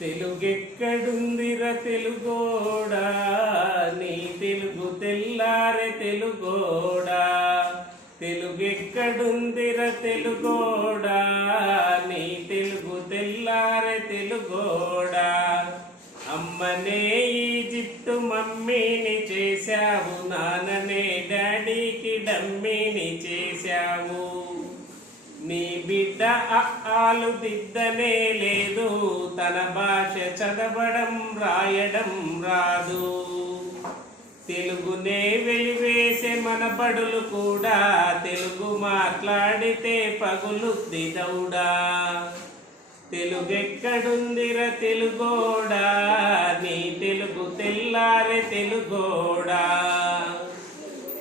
తెలుగెక్కడుందిర తెలుగోడా, నీ తెలుగు తెల్లారె తెలుగోడా. తెలుగెక్కడుందిర తెలుగోడా, నీ తెలుగు తెల్లారె తెలుగోడా. అమ్మనే ఈజిప్టు మమ్మీని చేశావు, నాన్ననే డాడీకి డమ్మీని చేశావు. నీ బిడ్డ ఆలు దిద్దనే లేదు, తన భాష చదవడం రాయడం రాదు. తెలుగునే వెలివేసే మన బడులు కూడా, తెలుగు మాట్లాడితే పగులుద్ది దౌడా. తెలుగెక్కడుందిర తెలుగోడా, నీ తెలుగు తెల్లారె తెలుగోడా.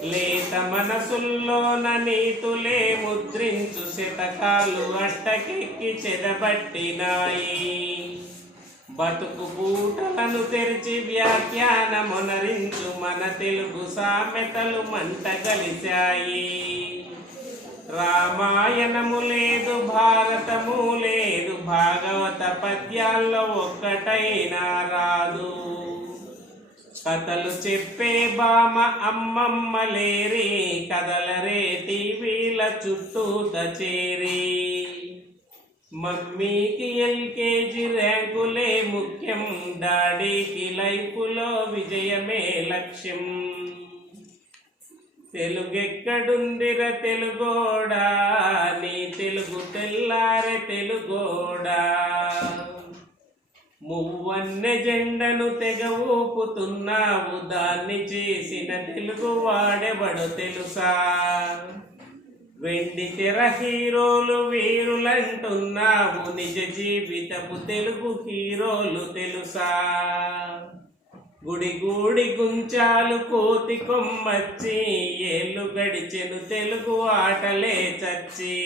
లేత మనసుల్లోన నీతులే ముద్రించు శతకాలు అట్టకెక్కి చెదబట్టినాయి. బతుకు బూటలను తెరిచి వ్యాఖ్యానమునరించు మన తెలుగు సామెతలు మంట కలిశాయి. రామాయణము లేదు, భారతము లేదు, భాగవత పద్యాల్లో ఒక్కటైనా రాదు. కథలు చెప్పే బామ అమ్మమ్మ లేరి, కథలరే టీవీల చుట్టూత చేరి. మమ్మీకి ఎల్కేజీ ర్యాంకులే ముఖ్యం, డాడీకి లైఫ్లో విజయమే లక్ష్యం. తెలుగెక్కడుందిర తెలుగోడా, నీ తెలుగు తెల్లారె తెలుగోడా. మువ్వన్నె జెండను తెగ ఊపుతున్నావు, దాన్ని చేసిన తెలుగు వాడెవడు తెలుసా. వెండి తెర హీరోలు వీరులంటున్నావు, నిజ జీవితపు తెలుగు హీరోలు తెలుసా. గుడి గూడి గుంచాలు కోతి కొమ్మచ్చి, ఏళ్ళు గడిచెను తెలుగు ఆటలే చచ్చి.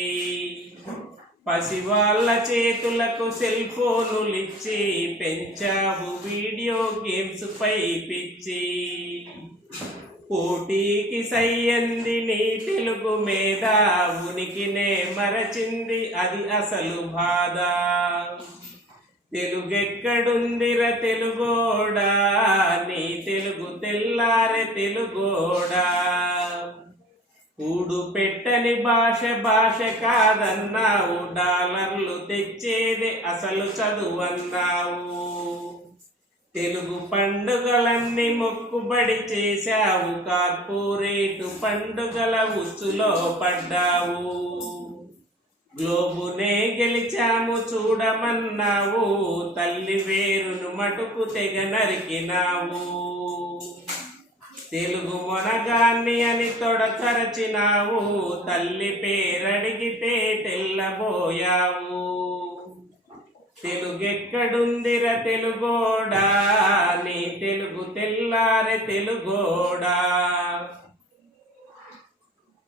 పసివాళ్ళ చేతులకు సెల్ ఫోనులిచ్చి, పెంచావు వీడియో గేమ్స్ పై పిచ్చి. పోటీకి సయ్యంది నీ తెలుగు మీద, ఉనికినే మరచింది అది అసలు బాధ. తెలుగెక్కడుందిర తెలుగోడా, నీ తెలుగు తెల్లారె తెలుగోడా. కూడు పెట్టని భాష భాష కాదన్నావు, డాలర్లు తెచ్చేది అసలు చదువన్నావు. తెలుగు పండుగలన్నీ మొక్కుబడి చేశావు, కార్పొరేటు పండుగల ఉచ్చులో పడ్డావు. గ్లోబునే గెలిచాము చూడమన్నావు, తల్లి వేరును మటుకు తెగ నరికినావు. తెలుగు మొనగాన్ని అని తొడకరచినావు, తల్లి పేరడిగితే తెల్లబోయావు. తెలుగెక్కడుందిర తెలుగోడా, నీ తెలుగు తెల్లారె తెలుగోడా.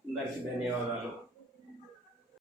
అందరికీ ధన్యవాదాలు.